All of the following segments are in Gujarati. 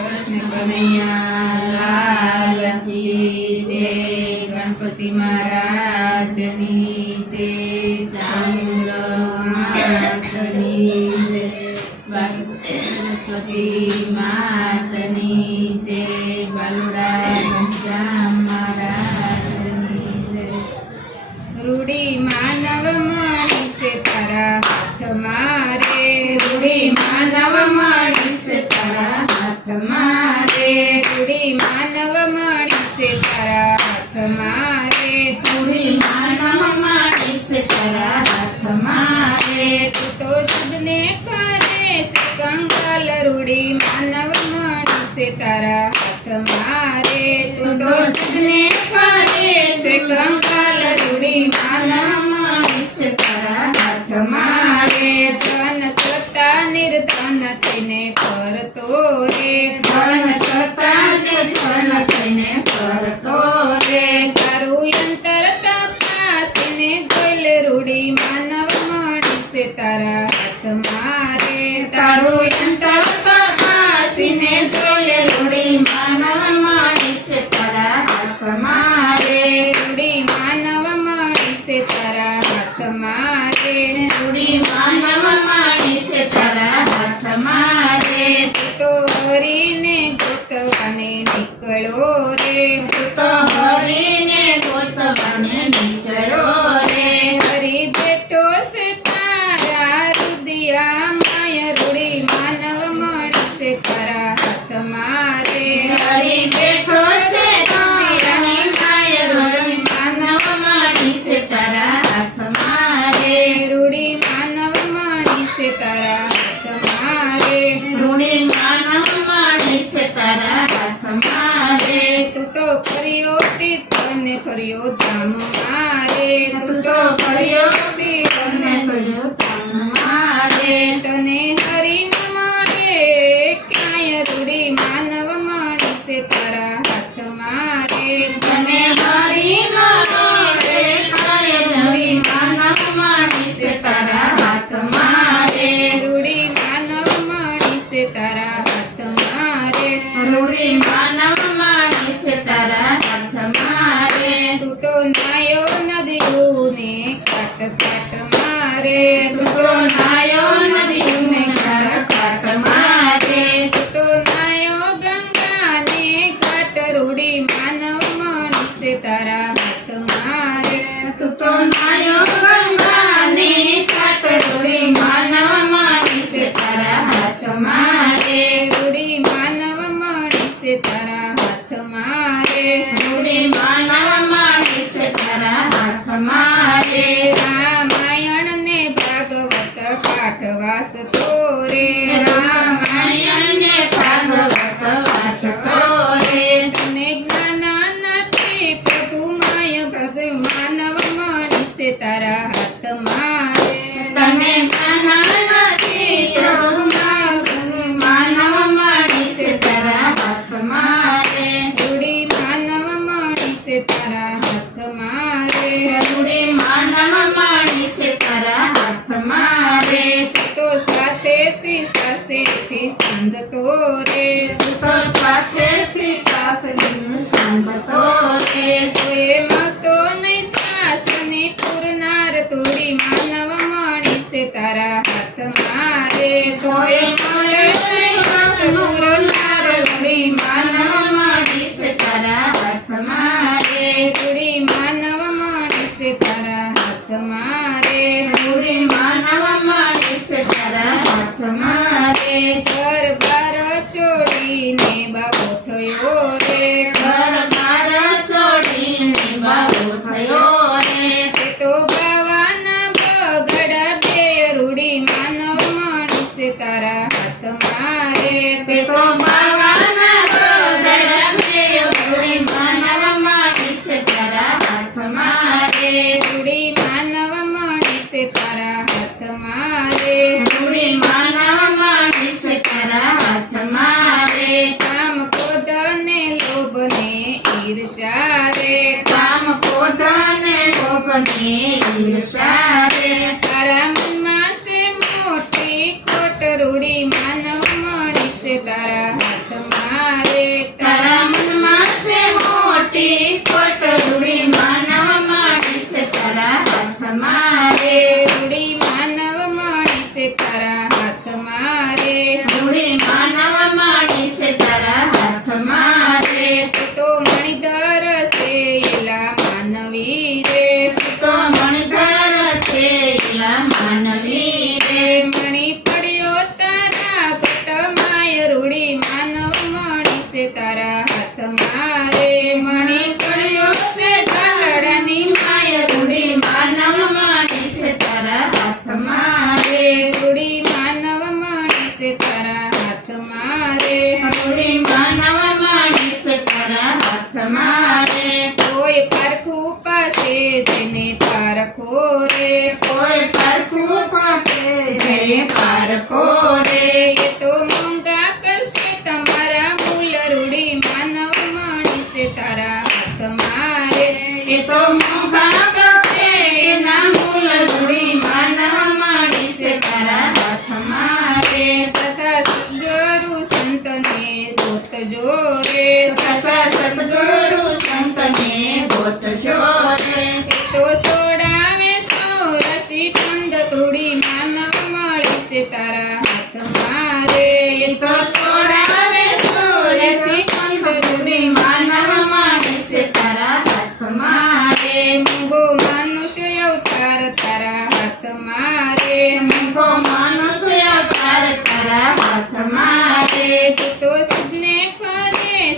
कृष्ण कन्हैया लाल की जय। गणपति महाराज की जय। चामुंडा मातनी जय। सरस्वती मातनी जय। बलुड़ा घनश्याम महाराजनी जय। रूढ़ी मानव मणि से तारा हाथ मारे। रूढ़ी मानव मणि से तारा हाथ मारे। रूढ़ी मानव मणि से तारा हाथ मारे। रूढ़ी मानव मणि से तारा हाथ मारे। तू तो सबने करे से कंगाल। रूढ़ी मानव मणि से तारा हाथ मारे। तू तो सबने करे से कंगाल। रूढ़ी मानव मणि से तारा हाथ मारे। धन सत्ता निर्धन थઈને ફરતો રે। ધન સત્તા નિર્ધન થઈને ફરતો રે। તારું અંતર તપાસીને જોઈ લે। રૂઢી માનવ મણિ છે તારા હાથ મારે। તારું અંતર તપાસીને જોઈ લે। રૂઢી માનવ મણિ છે તારા હાથ મારે। રૂઢી માનવ મણિ છે તારા હાથ મારે। રૂઢી માનવ મણિ છે તારા હાથ મારે। તું તો હરીને ગોતવાને નીકળો રે। તું તો હરીને ગોતવાને નીકળો રે। હરી બેટો છે તારા રુદિયા માય। રૂઢી માનવ મણિ છે તારા હાથ મારે। હરી બેઠો છે તારાની માય। રૂઢી માનવ મણિ છે તારા હાથ મારે। રૂઢી માનવ મણિ છે તારા હાથ મારે। રૂઢી માનવ મણિ છે તારા હાથ મારે। તું તો કર્યો તીર્થને કર્યો ધામ મારે। તું તો કર્યો તીર્થને કર્યો ધામ મારે। તને હરી ન મળે ક્યાંય। રૂઢી માનવ મણિ છે તારા હાથ મારે। તને હરી ન મળે ક્યાંય। રૂઢી માનવ મણિ છે તારા હાથ મારે। રૂઢી માનવ મણિ છે તારા હાથ મારે। રૂઢી માનવ મણિ છે તારા હાથ મારે। તું તો નાયો નદીઓને કાટ કાટ મારે। તું તો નાયો નદીઓને કાટ કાટ મારે। તું તો નાયો ગંગાને ઘાટ। રૂઢી માનવ મણિ છે તારા હાથ મારે। તું તો નાયો ગંગાને ઘાટ। રૂઢી માનવ મણિ છે તારા હાથ મારે। રૂઢી માનવ મણિ છે તારા હાથ મારે। રૂઢી માનવ મણિ છે તારા હાથ મારે। રામાયણ ને ભાગવત પાઠ વાસતો રે। રામાયણ ને ભાગવત વાસતો રે। તને જ્ઞાન નથી પ્રભુ માય। પ્રભુ માનવ મણિ છે તારા હાથ મારે। તને જ્ઞાન નથી પ્રભુ માનવ મણિ છે તારા હાથ મારે। રૂઢી માનવ મણિ છે તારા હાથ મારે। રૂઢી માનવ મણિ છે તારા હાથ મારે। તું તો સાથે શીશાસેથી સંગતો રે। તું તો સાથે શીશાસેથી સંગતો રે। તું એમાં તો નહીં શ્વાસની પૂરનાર। રૂઢી માનવ મણિ છે તારા હાથ મારે। તો એમાં નહીં શ્વાસની પૂરનાર। રૂઢી માનવ મણિ છે તારા હાથ મારે। રૂઢી માનવ મણિ છે તારા હાથ મારે। રૂઢી માનવ મણિ છે તારા હાથ મારે। ઘર બાર છોડીને બાબો થયો રે। ઘર બાર છોડીને બાબો થયો રે। તે તો ગાવાના બગડા બે। રૂઢી માનવ મણિ છે તારા હાથ મારે। તે તો ગાવાના બગડા બે। રૂઢી માનવ મણિ છે તારા હાથ મારે। રૂઢી માનવ મણિ છે તારા હાથ મારે। રૂઢી માનવ મણિ છે તારા હાથ મારે। કામ ક્રોધ ને લોભ ને ઈર્ષા રે। કામ ક્રોધ ને લોભ ને ઈર્ષા રે। તારા મનમાં છે મોટી ખોટ। રૂઢી માનવ મણિ છે તારા હાથ મારે। મારે તારા મનમાં છે મોટી ખોટ રૂડી માનવ મળી છે તારા હાથમાં રે રૂડી માનવ મળી છે તારા હાથમાં રે રૂડી માનવ મળી છે તારા હાથમાં રે તો મણિધર છે એલા માનવી રે તો મણિધર છે એલા માનવી રે મણી પડ્યો તારા ઘટમાય રૂડી માનવ મળી છે તારા હાથમાં રે મણી પડ્યો છે કાગડાની માય રૂડી માનવ મળી છે તારા હાથમાં રે રૂડી માનવ મળી છે તારા હાથમાં રે રૂડી માનવ મળી છે તારા હાથમાં રે કોઈ પારખું પાસે જેને પારખો રે કોઈ પરખું ખોટે જે પારખો રે એ તો મોંઘા કરશે તમારા મૂલ રૂડી માનવ મળી છે તારા હાથમાં રે એ તો મોંઘા કરશે એના મૂલ રૂડી માનવ મળી છે તારા હાથમાં રે સદા સદગુરુ સંતને ગોતજો રે સસા સદગુરુ સંતને ગોતજો રે એ તો સોડાવે સોરસી પંદ રૂડી માનવ મળી છે તારા હાથમાં રે એ તો સોડાવે સોરેસી કંદરૂડી માનવ મળી છે તારા હાથમાં રે મૂંગો મનુષ્ય અવતાર તારા હાથમાં રે મૂકો મનુષ્ય અવતાર તારા હાથમાં રે તું તો સદને ફરે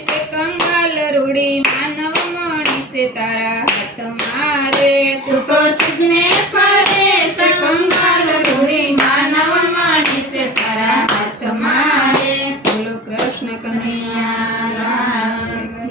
છે કંગાલ રૂડી માનવ મળી છે તારા હાથમાં રે તું તો સિદ્ધને ફરે છે કંગાલ રૂડી માનવ મળી છે તારા હાથમાં રે બોલો કૃષ્ણ કનૈયા કનૈયા